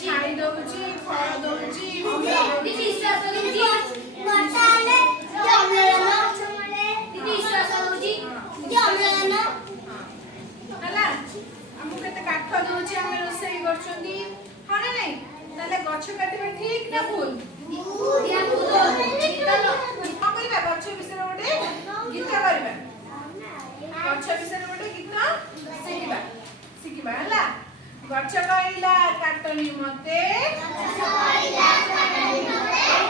ଛାଇ ଦଉଛି, ଫଳ ଦଉଛି, ହେଲା ଆମକୁ କେତେ କାଠ ଦଉଛି, ଆମେ ରୋଷେଇ କରୁଛନ୍ତି, ହଁ ନା ନାଇଁ? ତାହେଲେ ଗଛ କାଟିବା ଠିକ ନା ଭୁଲ? କଣ କରିବା? ଗଛ ବିଷୟରେ ଗୋଟେ ଗୀତ କରିବା, ଗଛ ବିଷୟରେ ଗୋଟେ ଗୀତ ଶିଖିବା ହେଲା। ଗଛ କହିଲା କାଟନି ମତେ,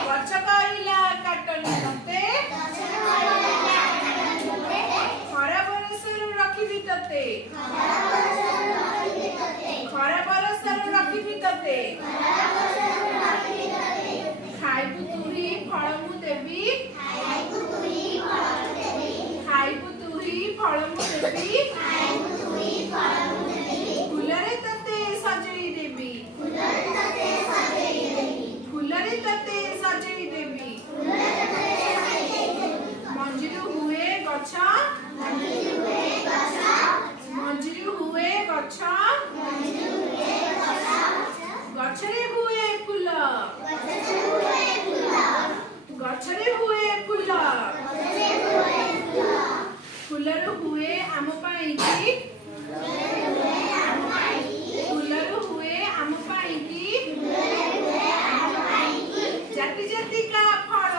ଗଛ କହିଲା କାଟନି ମତେ, ଖରା ବରଷରୁ ରଖିବି ତତେ, ଖରା ବରଷରୁ ରଖିବି ତତେ, ଖାଇବୁ ତୁହି ଫଳ ମୁଁ ଦେବି, ଖାଇବୁ ତୁହି ଫଳ ମୁଁ ଦେବି, ଫୁଲରେ ତତେ ସଜେଇ ଦେବି, ଫୁଲରେ ତତେ ସଜେଇ ଦେବି, ମଞ୍ଜିରୁ ହୁଏ ଗଛ, ମଞ୍ଜିରୁ ହୁଏ ଗଛ, ଗଛରେ ହୁଏ ଫୁଲ, ଗଛରେ ହୁଏ ଫୁଲ, ଫୁଲରୁ ହୁଏ ଆମ ପାଇଁକି, ଫୁଲରୁ ହୁଏ ଆମ ପାଇଁକି, ଜାତି ଜାତିକା ଫଳ,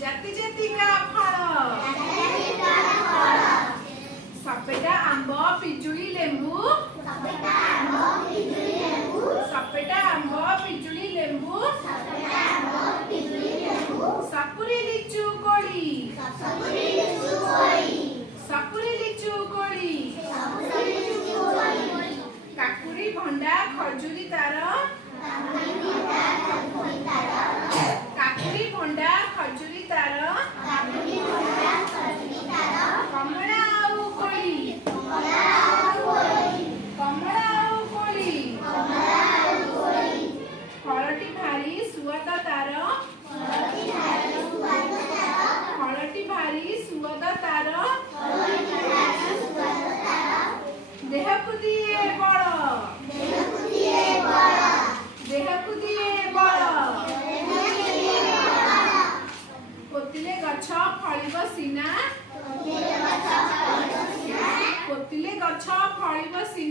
ଜାତି ଜାତିକା ଫଳ, ସପେଟା ଆମ୍ବ ପିଜୁଳି ଲେମ୍ବୁ, ସପେଟା ଆମ୍ବ ପିଜୁଳି ଲେମ୍ବୁ, ସପୁରୀ ଲିଚୁ କୋଳି, ସପୁରୀ ଲିଚୁ କୋଳି, କାକୁଡ଼ି ଭଣ୍ଡା ଖଜୁରୀ ତାର, କାକୁଡ଼ି ଭଣ୍ଡା ଖଜୁରୀ ତାର, କମଳା ଆଉ କୋଳି, କମଳା ଆଉ କୋଳି, ଫଳଟି ଭାରି ସୁଆଦ ତାର, ଫଳଟି ଭାରି ସୁଆଦ ତାର, ଦେହକୁ ଦିଏ ବଳ, ଦେହକୁ ଦିଏ ବଳ, ପୋତିଲେ ଗଛ ଫଳିବ ସିନା, ପୋତିଲେ ଗଛ ଫଳିବ ସିନା।